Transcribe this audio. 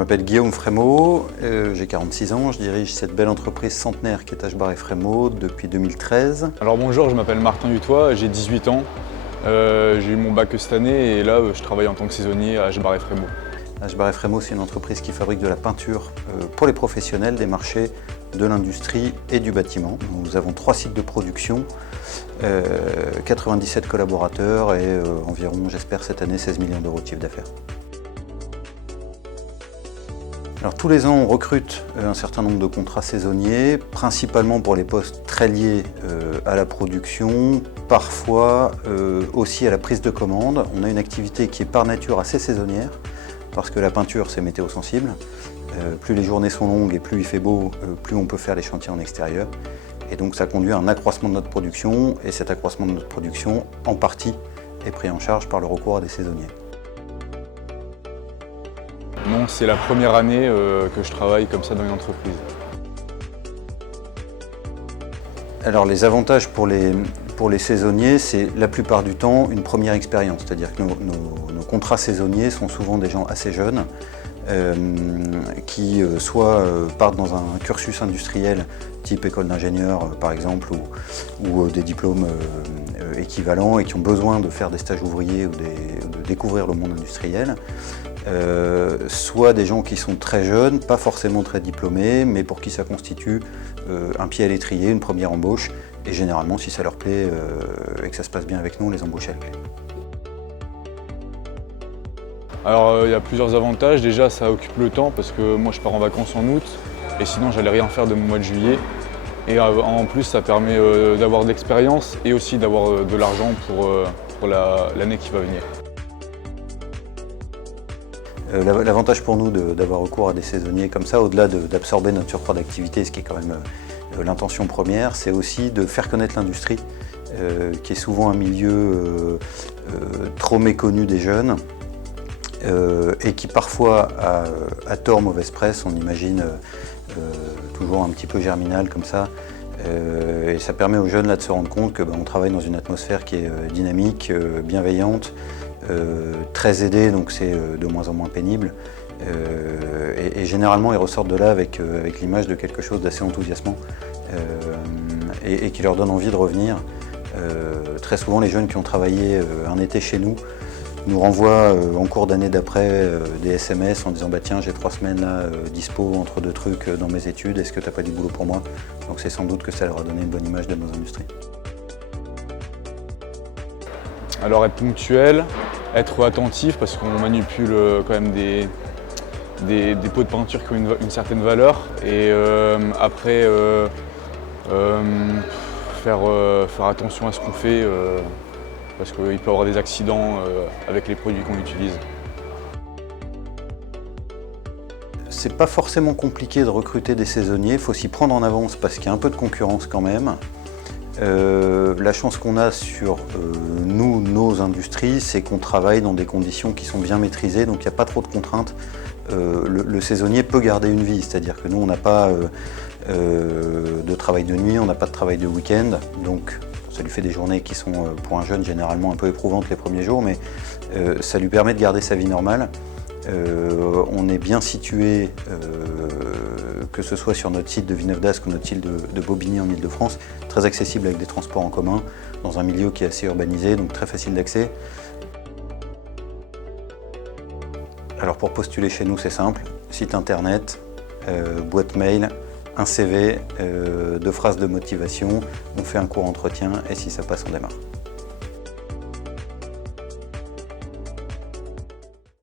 Je m'appelle Guillaume Frémaux, j'ai 46 ans, je dirige cette belle entreprise centenaire qui est H. Frémaux depuis 2013. Alors bonjour, je m'appelle Martin Dutoit, j'ai 18 ans, j'ai eu mon bac cette année et là je travaille en tant que saisonnier à H. Frémaux. H. Frémaux, c'est une entreprise qui fabrique de la peinture pour les professionnels des marchés de l'industrie et du bâtiment. Nous avons 3 sites de production, 97 collaborateurs et environ, j'espère cette année, 16 millions d'euros de chiffre d'affaires. Alors, tous les ans, on recrute un certain nombre de contrats saisonniers, principalement pour les postes très liés à la production, parfois aussi à la prise de commande. On a une activité qui est par nature assez saisonnière, parce que la peinture, c'est météo-sensible. Plus les journées sont longues et plus il fait beau, plus on peut faire les chantiers en extérieur. Et donc ça conduit à un accroissement de notre production, et cet accroissement de notre production, en partie, est pris en charge par le recours à des saisonniers. Non, c'est la première année que je travaille comme ça dans une entreprise. Alors les avantages pour les saisonniers, c'est la plupart du temps une première expérience. C'est-à-dire que nos contrats saisonniers sont souvent des gens assez jeunes qui soit partent dans un cursus industriel type école d'ingénieur par exemple ou des diplômes équivalents et qui ont besoin de faire des stages ouvriers ou de découvrir le monde industriel. Soit des gens qui sont très jeunes, pas forcément très diplômés, mais pour qui ça constitue un pied à l'étrier, une première embauche. Et généralement, si ça leur plaît et que ça se passe bien avec nous, on les embauche avec clé. Alors il y a plusieurs avantages. Déjà, ça occupe le temps parce que moi je pars en vacances en août et sinon j'allais rien faire de mon mois de juillet. Et en plus, ça permet d'avoir de l'expérience et aussi d'avoir de l'argent pour l'année qui va venir. L'avantage pour nous d'avoir recours à des saisonniers comme ça, au-delà d'absorber notre surcroît d'activité, ce qui est quand même l'intention première, c'est aussi de faire connaître l'industrie, qui est souvent un milieu trop méconnu des jeunes et qui parfois a tort mauvaise presse, on imagine toujours un petit peu germinal comme ça. Et ça permet aux jeunes là, de se rendre compte qu'on travaille dans une atmosphère qui est dynamique, bienveillante, très aidée, donc c'est de moins en moins pénible. Et généralement, ils ressortent de là avec l'image de quelque chose d'assez enthousiasmant et qui leur donne envie de revenir. Très souvent, les jeunes qui ont travaillé un été chez nous renvoient en cours d'année d'après des SMS en disant bah, « Tiens, j'ai 3 semaines là, dispo entre 2 trucs dans mes études, est-ce que tu n'as pas du boulot pour moi ?» Donc c'est sans doute que ça leur a donné une bonne image de nos industries. Alors être ponctuel, être attentif parce qu'on manipule quand même des pots de peinture qui ont une certaine valeur. Et après, faire attention à ce qu'on fait parce qu'il peut y avoir des accidents avec les produits qu'on utilise. C'est pas forcément compliqué de recruter des saisonniers, il faut s'y prendre en avance parce qu'il y a un peu de concurrence quand même. La chance qu'on a sur nos industries, c'est qu'on travaille dans des conditions qui sont bien maîtrisées, donc il n'y a pas trop de contraintes. Le saisonnier peut garder une vie, c'est-à-dire que nous on n'a pas de travail de nuit, on n'a pas de travail de week-end, donc ça lui fait des journées qui sont pour un jeune généralement un peu éprouvantes les premiers jours, mais ça lui permet de garder sa vie normale. On est bien situé, que ce soit sur notre site de Villeneuve-d'Ascq ou notre site de Bobigny en Ile-de-France, très accessible avec des transports en commun, dans un milieu qui est assez urbanisé, donc très facile d'accès. Alors pour postuler chez nous, c'est simple, site internet, boîte mail, un CV, 2 phrases de motivation, on fait un court entretien et si ça passe, on démarre.